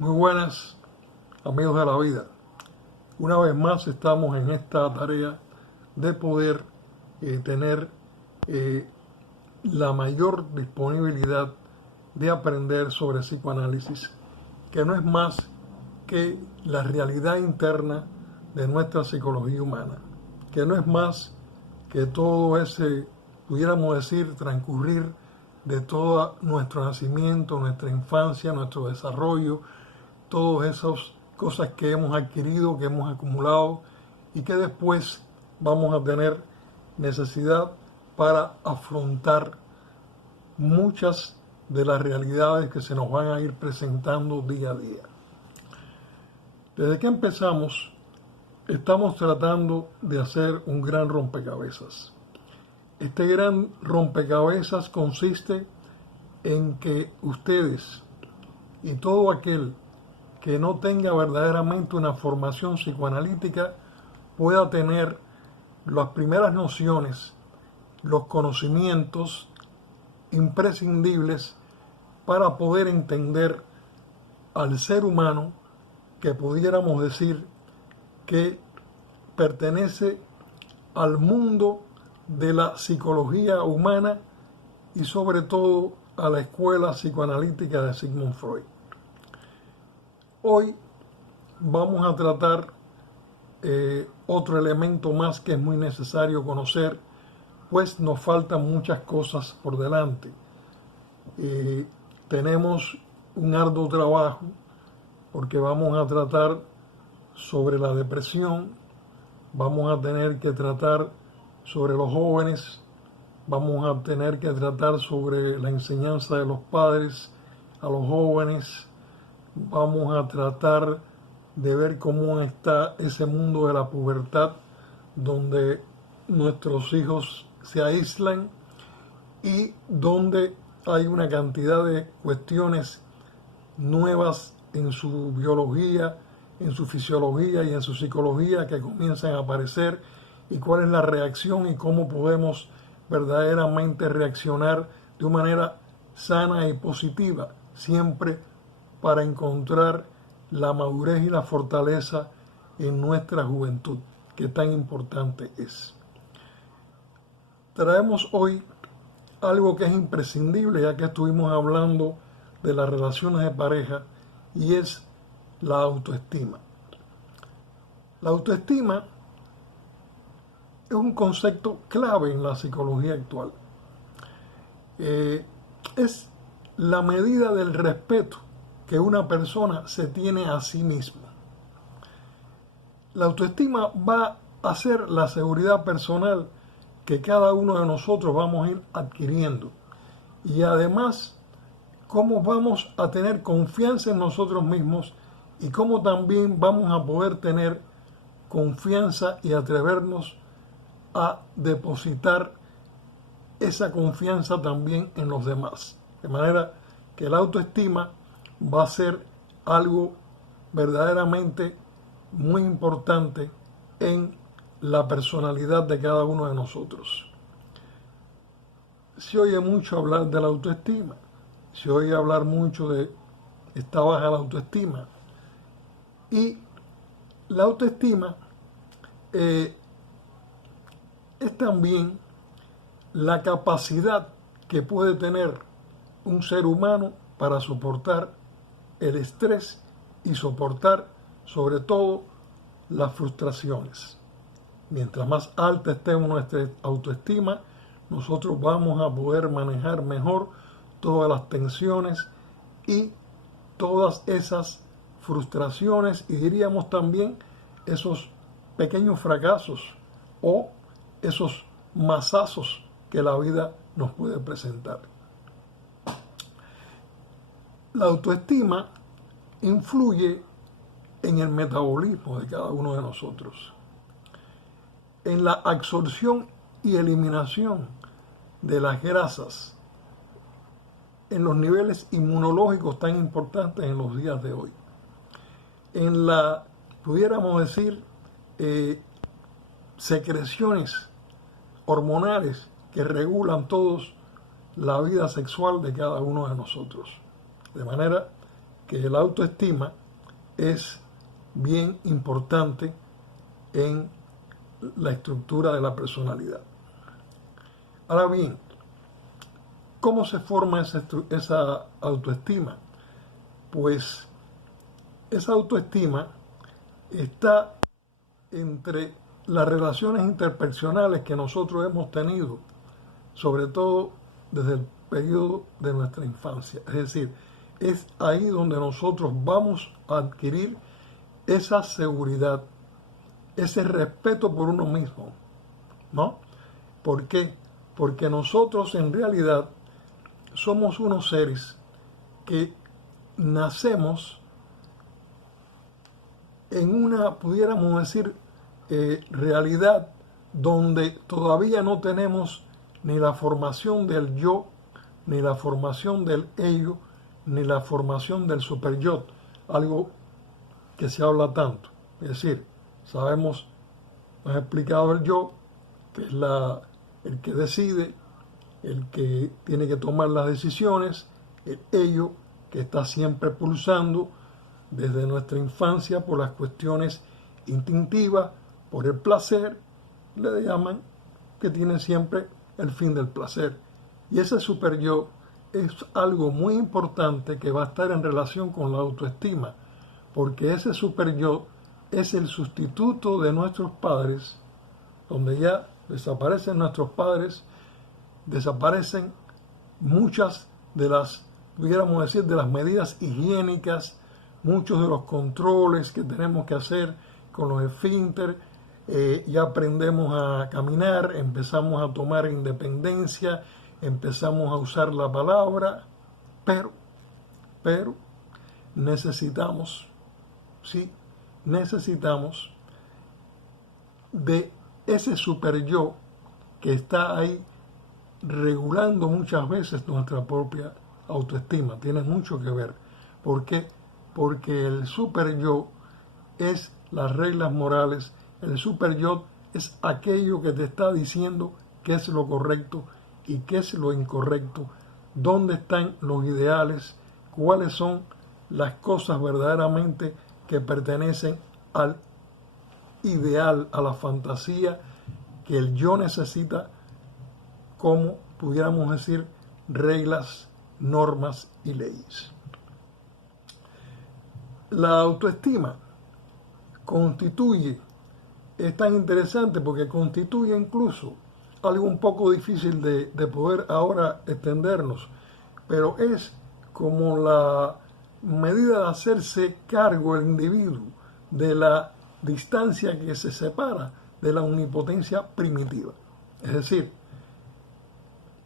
Muy buenas, amigos de la vida. Una vez más estamos en esta tarea de poder tener la mayor disponibilidad de aprender sobre psicoanálisis, que no es más que la realidad interna de nuestra psicología humana, que no es más que todo ese, pudiéramos decir, transcurrir de todo nuestro nacimiento, nuestra infancia, nuestro desarrollo, todas esas cosas que hemos adquirido, que hemos acumulado y que después vamos a tener necesidad para afrontar muchas de las realidades que se nos van a ir presentando día a día. Desde que empezamos, estamos tratando de hacer un gran rompecabezas. Este gran rompecabezas consiste en que ustedes y todo aquel que no tenga verdaderamente una formación psicoanalítica pueda tener las primeras nociones, los conocimientos imprescindibles para poder entender al ser humano, que pudiéramos decir que pertenece al mundo de la psicología humana y sobre todo a la escuela psicoanalítica de Sigmund Freud. Hoy vamos a tratar otro elemento más que es muy necesario conocer, pues nos faltan muchas cosas por delante. Tenemos un arduo trabajo porque vamos a tratar sobre la depresión, vamos a tener que tratar sobre los jóvenes, vamos a tener que tratar sobre la enseñanza de los padres a los jóvenes, vamos a tratar de ver cómo está ese mundo de la pubertad donde nuestros hijos se aíslan y donde hay una cantidad de cuestiones nuevas en su biología, en su fisiología y en su psicología que comienzan a aparecer, y cuál es la reacción y cómo podemos verdaderamente reaccionar de una manera sana y positiva, siempre para encontrar la madurez y la fortaleza en nuestra juventud, que tan importante es. Traemos hoy algo que es imprescindible, ya que estuvimos hablando de las relaciones de pareja, y es la autoestima. La autoestima es un concepto clave en la psicología actual. Es la medida del respeto que una persona se tiene a sí misma. La autoestima va a ser la seguridad personal que cada uno de nosotros vamos a ir adquiriendo. Y además, cómo vamos a tener confianza en nosotros mismos y cómo también vamos a poder tener confianza y atrevernos a depositar esa confianza también en los demás. De manera que la autoestima va a ser algo verdaderamente muy importante en la personalidad de cada uno de nosotros. Se oye mucho hablar de la autoestima, se oye hablar mucho de esta baja la autoestima, y la autoestima es también la capacidad que puede tener un ser humano para soportar el estrés y soportar sobre todo las frustraciones. Mientras más alta esté nuestra autoestima, nosotros vamos a poder manejar mejor todas las tensiones y todas esas frustraciones, y diríamos también esos pequeños fracasos o esos mazazos que la vida nos puede presentar. La autoestima influye en el metabolismo de cada uno de nosotros, en la absorción y eliminación de las grasas, en los niveles inmunológicos tan importantes en los días de hoy, en la, pudiéramos decir, secreciones hormonales que regulan todos la vida sexual de cada uno de nosotros. De manera que la autoestima es bien importante en la estructura de la personalidad. Ahora bien, ¿cómo se forma esa autoestima? Pues esa autoestima está entre las relaciones interpersonales que nosotros hemos tenido, sobre todo desde el periodo de nuestra infancia. Es decir, es ahí donde nosotros vamos a adquirir esa seguridad, ese respeto por uno mismo, ¿no? ¿Por qué? Porque nosotros en realidad somos unos seres que nacemos en una, pudiéramos decir, realidad donde todavía no tenemos ni la formación del yo, ni la formación del ello, ni la formación del superyo, algo que se habla tanto. Es decir, sabemos, nos ha explicado el yo, que es el que decide, el que tiene que tomar las decisiones, el ello, que está siempre pulsando desde nuestra infancia por las cuestiones instintivas, por el placer, le llaman, que tiene siempre el fin del placer. Y ese superyo es algo muy importante que va a estar en relación con la autoestima, porque ese superyo es el sustituto de nuestros padres, donde ya desaparecen nuestros padres, desaparecen muchas de las, pudiéramos decir, de las medidas higiénicas, muchos de los controles que tenemos que hacer con los esfínteres, ya aprendemos a caminar, empezamos a tomar independencia, empezamos a usar la palabra, pero necesitamos, sí, necesitamos de ese superyo que está ahí regulando muchas veces nuestra propia autoestima. Tiene mucho que ver. ¿Por qué? Porque el superyo es las reglas morales, el superyo es aquello que te está diciendo qué es lo correcto y qué es lo incorrecto, dónde están los ideales, cuáles son las cosas verdaderamente que pertenecen al ideal, a la fantasía que el yo necesita, como pudiéramos decir reglas, normas y leyes. La autoestima es tan interesante porque constituye incluso algo un poco difícil de poder ahora extendernos, pero es como la medida de hacerse cargo el individuo de la distancia que se separa de la omnipotencia primitiva. Es decir,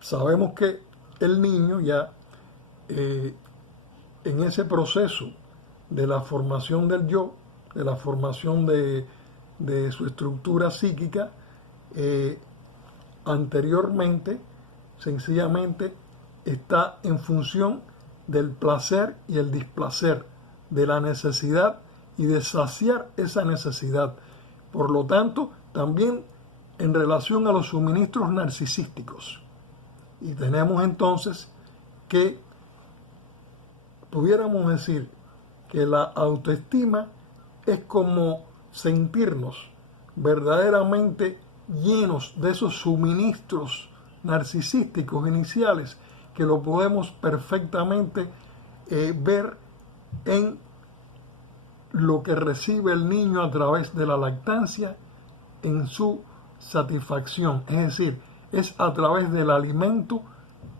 sabemos que el niño ya en ese proceso de la formación del yo, de la formación de su estructura psíquica, anteriormente sencillamente está en función del placer y el displacer, de la necesidad y de saciar esa necesidad. Por lo tanto, también en relación a los suministros narcisísticos. Y tenemos entonces que pudiéramos decir que la autoestima es como sentirnos verdaderamente llenos de esos suministros narcisísticos iniciales que lo podemos perfectamente ver en lo que recibe el niño a través de la lactancia en su satisfacción. Es decir, es a través del alimento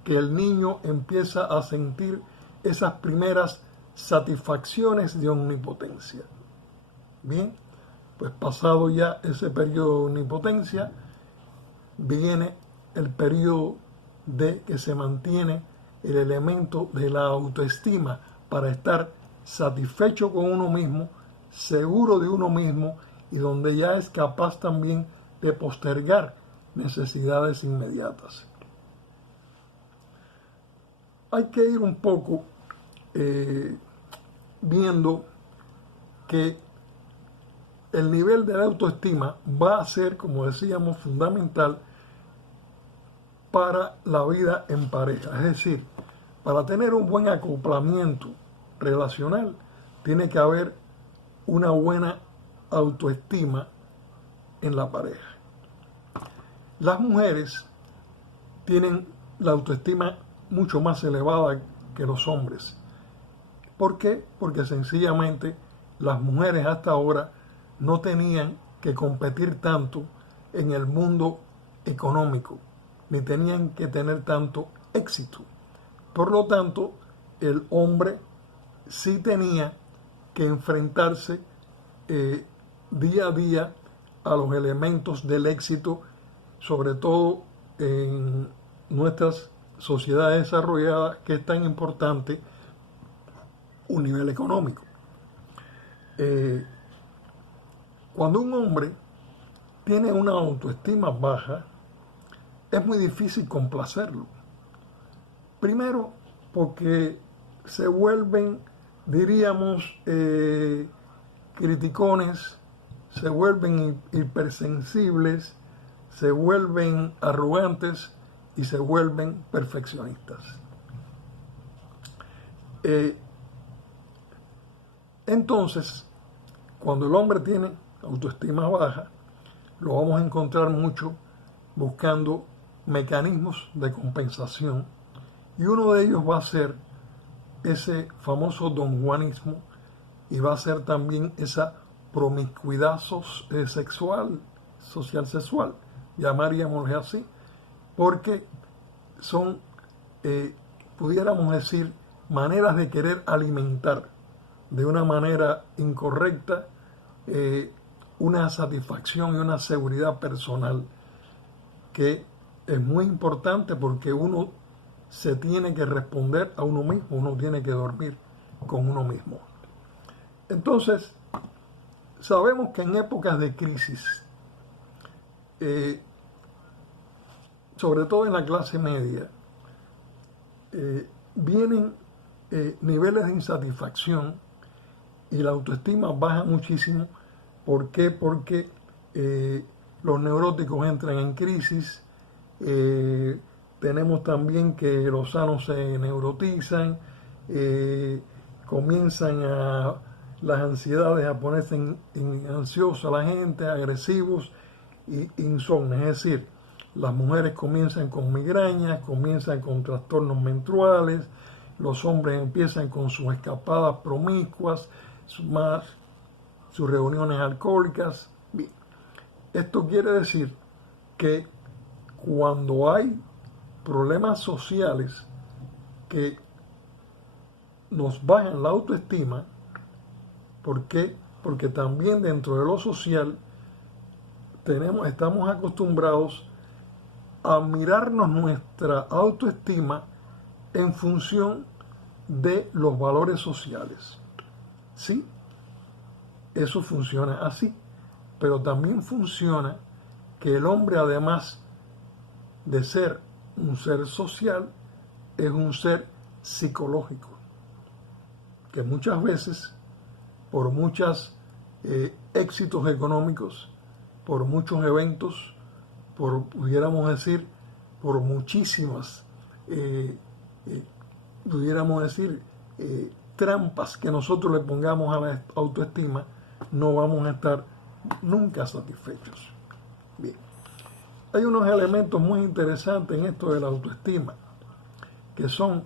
que el niño empieza a sentir esas primeras satisfacciones de omnipotencia. Bien, pues pasado ya ese periodo de omnipotencia, viene el periodo de que se mantiene el elemento de la autoestima para estar satisfecho con uno mismo, seguro de uno mismo y donde ya es capaz también de postergar necesidades inmediatas. Hay que ir un poco viendo que el nivel de la autoestima va a ser, como decíamos, fundamental para la vida en pareja. Es decir, para tener un buen acoplamiento relacional, tiene que haber una buena autoestima en la pareja. Las mujeres tienen la autoestima mucho más elevada que los hombres. ¿Por qué? Porque sencillamente las mujeres hasta ahora no tenían que competir tanto en el mundo económico, ni tenían que tener tanto éxito. Por lo tanto, el hombre sí tenía que enfrentarse día a día a los elementos del éxito, sobre todo en nuestras sociedades desarrolladas, que es tan importante un nivel económico. Cuando un hombre tiene una autoestima baja, es muy difícil complacerlo. Primero, porque se vuelven, diríamos, criticones, se vuelven hipersensibles, se vuelven arrogantes y se vuelven perfeccionistas. Entonces, cuando el hombre tiene autoestima baja, lo vamos a encontrar mucho buscando mecanismos de compensación, y uno de ellos va a ser ese famoso donjuanismo, y va a ser también esa promiscuidad social sexual, llamaríamosle así, porque son, pudiéramos decir, maneras de querer alimentar de una manera incorrecta una satisfacción y una seguridad personal, que es muy importante porque uno se tiene que responder a uno mismo, uno tiene que dormir con uno mismo. Entonces, sabemos que en épocas de crisis, sobre todo en la clase media, vienen niveles de insatisfacción y la autoestima baja muchísimo. ¿Por qué? Porque los neuróticos entran en crisis, tenemos también que los sanos se neurotizan, comienzan las ansiedades a ponerse ansiosa la gente, agresivos y insomnes. Es decir, las mujeres comienzan con migrañas, comienzan con trastornos menstruales, los hombres empiezan con sus escapadas promiscuas, sus reuniones alcohólicas. Bien, esto quiere decir que cuando hay problemas sociales que nos bajan la autoestima, ¿por qué? Porque también dentro de lo social estamos acostumbrados a mirarnos nuestra autoestima en función de los valores sociales. Sí, eso funciona así, pero también funciona que el hombre, además de ser un ser social, es un ser psicológico, que muchas veces, por muchos éxitos económicos, por muchos eventos, pudiéramos decir, por muchísimas, pudiéramos decir, trampas que nosotros le pongamos a la autoestima, no vamos a estar nunca satisfechos. Bien, hay unos elementos muy interesantes en esto de la autoestima, que son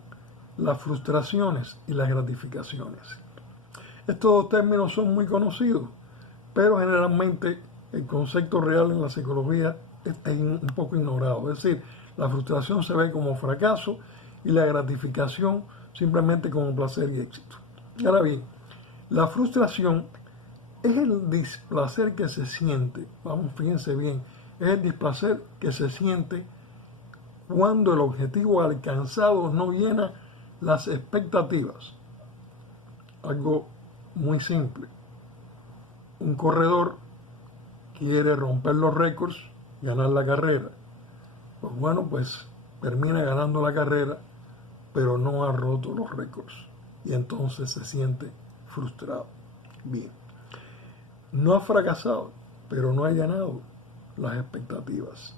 las frustraciones y las gratificaciones. Estos dos términos son muy conocidos, pero generalmente el concepto real en la psicología es un poco ignorado. Es decir, la frustración se ve como fracaso y la gratificación simplemente como placer y éxito. Ahora bien, la frustración es el displacer que se siente, fíjense bien, es el displacer que se siente cuando el objetivo alcanzado no llena las expectativas. Algo muy simple. Un corredor quiere romper los récords, ganar la carrera. Pues bueno, pues termina ganando la carrera, pero no ha roto los récords. Y entonces se siente frustrado. Bien. No ha fracasado, pero no ha llenado las expectativas.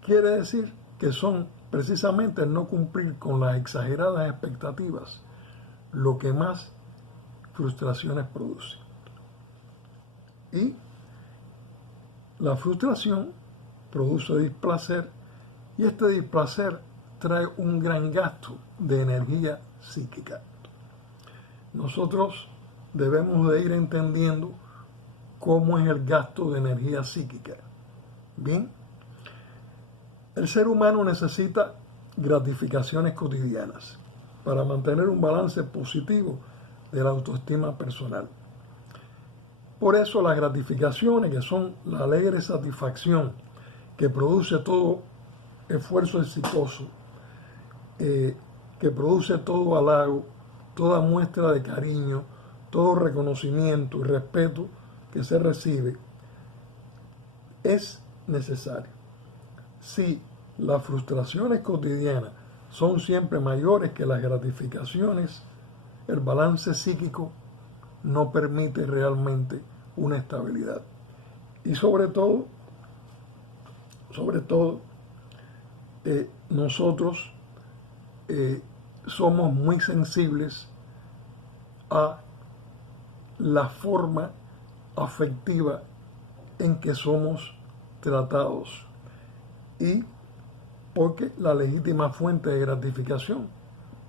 Quiere decir que son precisamente el no cumplir con las exageradas expectativas lo que más frustraciones produce. Y la frustración produce displacer, y este displacer trae un gran gasto de energía psíquica. Nosotros debemos de ir entendiendo cómo es el gasto de energía psíquica. Bien, el ser humano necesita gratificaciones cotidianas para mantener un balance positivo de la autoestima personal. Por eso las gratificaciones, que son la alegre satisfacción que produce todo esfuerzo exitoso, que produce todo halago, toda muestra de cariño, todo reconocimiento y respeto que se recibe, es necesario. Si las frustraciones cotidianas son siempre mayores que las gratificaciones, el balance psíquico no permite realmente una estabilidad. Y sobre todo, nosotros somos muy sensibles a la forma afectiva en que somos tratados, y porque la legítima fuente de gratificación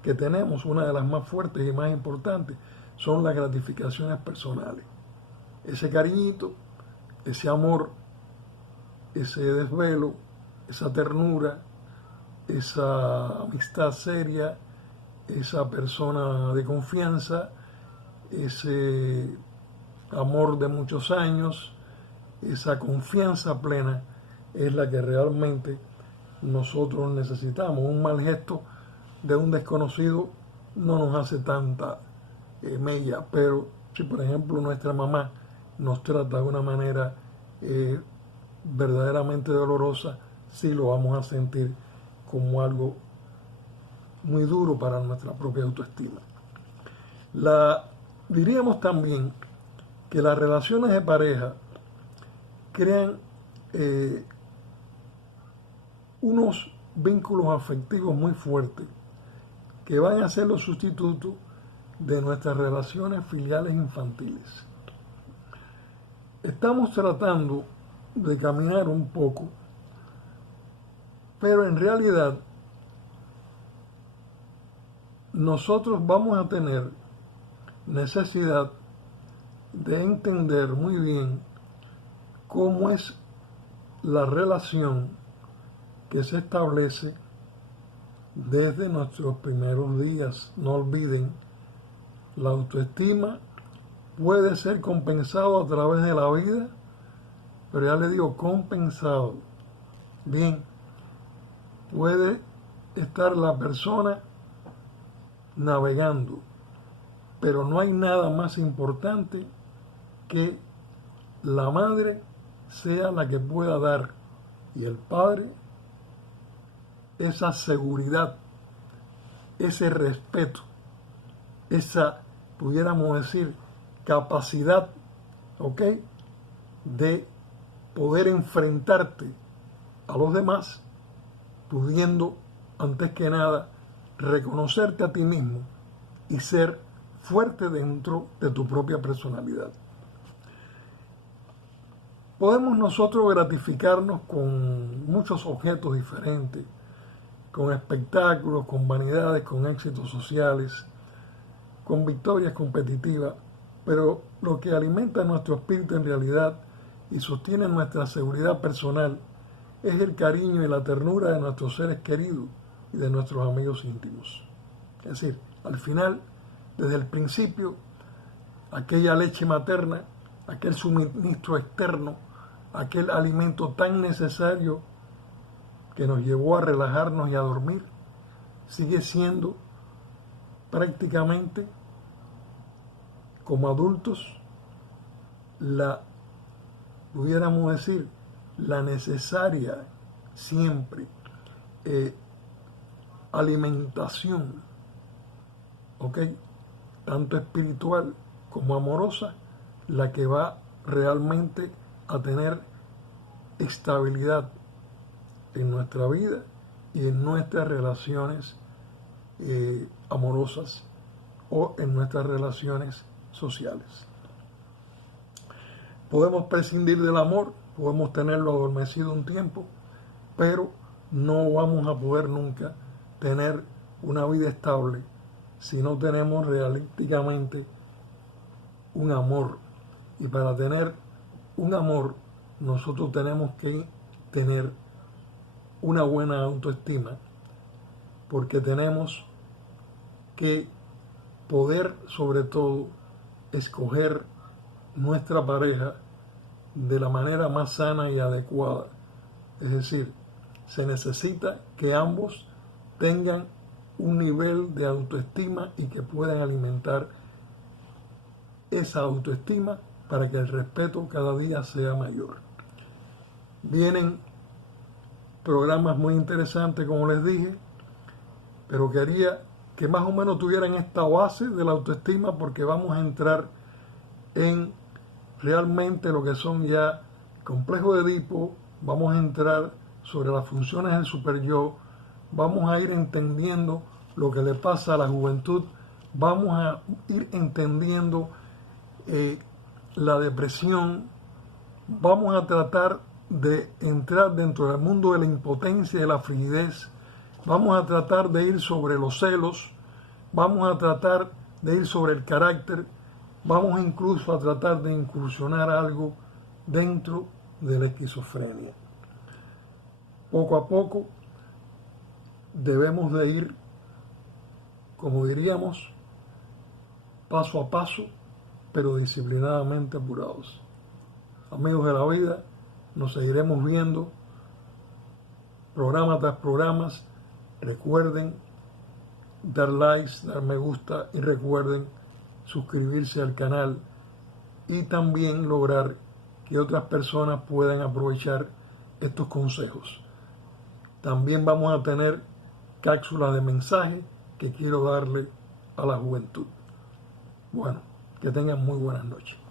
que tenemos, una de las más fuertes y más importantes, son las gratificaciones personales. Ese cariñito, ese amor, ese desvelo, esa ternura, esa amistad seria, esa persona de confianza, ese amor de muchos años, esa confianza plena es la que realmente nosotros necesitamos. Un mal gesto de un desconocido no nos hace tanta mella, pero si por ejemplo nuestra mamá nos trata de una manera verdaderamente dolorosa, sí lo vamos a sentir como algo muy duro para nuestra propia autoestima. Diríamos también que las relaciones de pareja crean unos vínculos afectivos muy fuertes que van a ser los sustitutos de nuestras relaciones filiales infantiles. Estamos tratando de caminar un poco, pero en realidad nosotros vamos a tener necesidad de entender muy bien cómo es la relación que se establece desde nuestros primeros días. No olviden, la autoestima puede ser compensado a través de la vida, pero ya le digo, compensado. Bien, puede estar la persona navegando, pero no hay nada más importante que la madre sea la que pueda dar, y el padre, esa seguridad, ese respeto, esa, pudiéramos decir, capacidad, ¿ok?, de poder enfrentarte a los demás, pudiendo, antes que nada, reconocerte a ti mismo y ser fuerte dentro de tu propia personalidad. Podemos nosotros gratificarnos con muchos objetos diferentes, con espectáculos, con vanidades, con éxitos sociales, con victorias competitivas, pero lo que alimenta nuestro espíritu en realidad y sostiene nuestra seguridad personal es el cariño y la ternura de nuestros seres queridos y de nuestros amigos íntimos. Es decir, al final, desde el principio, aquella leche materna, aquel suministro externo, aquel alimento tan necesario que nos llevó a relajarnos y a dormir, sigue siendo prácticamente, como adultos, pudiéramos decir, la necesaria siempre alimentación, ¿ok?, tanto espiritual como amorosa, la que va realmente a tener estabilidad en nuestra vida y en nuestras relaciones amorosas o en nuestras relaciones sociales. Podemos prescindir del amor, podemos tenerlo adormecido un tiempo, pero no vamos a poder nunca tener una vida estable si no tenemos realísticamente un amor. Y para tener un amor, nosotros tenemos que tener una buena autoestima, porque tenemos que poder, sobre todo, escoger nuestra pareja de la manera más sana y adecuada. Es decir, se necesita que ambos tengan un nivel de autoestima y que puedan alimentar esa autoestima para que el respeto cada día sea mayor. Vienen programas muy interesantes, como les dije, pero quería que más o menos tuvieran esta base de la autoestima, porque vamos a entrar en realmente lo que son ya complejos de Edipo, vamos a entrar sobre las funciones del superyo, vamos a ir entendiendo lo que le pasa a la juventud, vamos a ir entendiendo la depresión, vamos a tratar de entrar dentro del mundo de la impotencia y de la frigidez, vamos a tratar de ir sobre los celos, vamos a tratar de ir sobre el carácter, vamos incluso a tratar de incursionar algo dentro de la esquizofrenia. Poco a poco debemos de ir, como diríamos, paso a paso, pero disciplinadamente apurados. Amigos de la vida, nos seguiremos viendo programa tras programas. Recuerden dar likes, dar me gusta y recuerden suscribirse al canal y también lograr que otras personas puedan aprovechar estos consejos. También vamos a tener cápsulas de mensaje que quiero darle a la juventud. Bueno, que tengan muy buenas noches.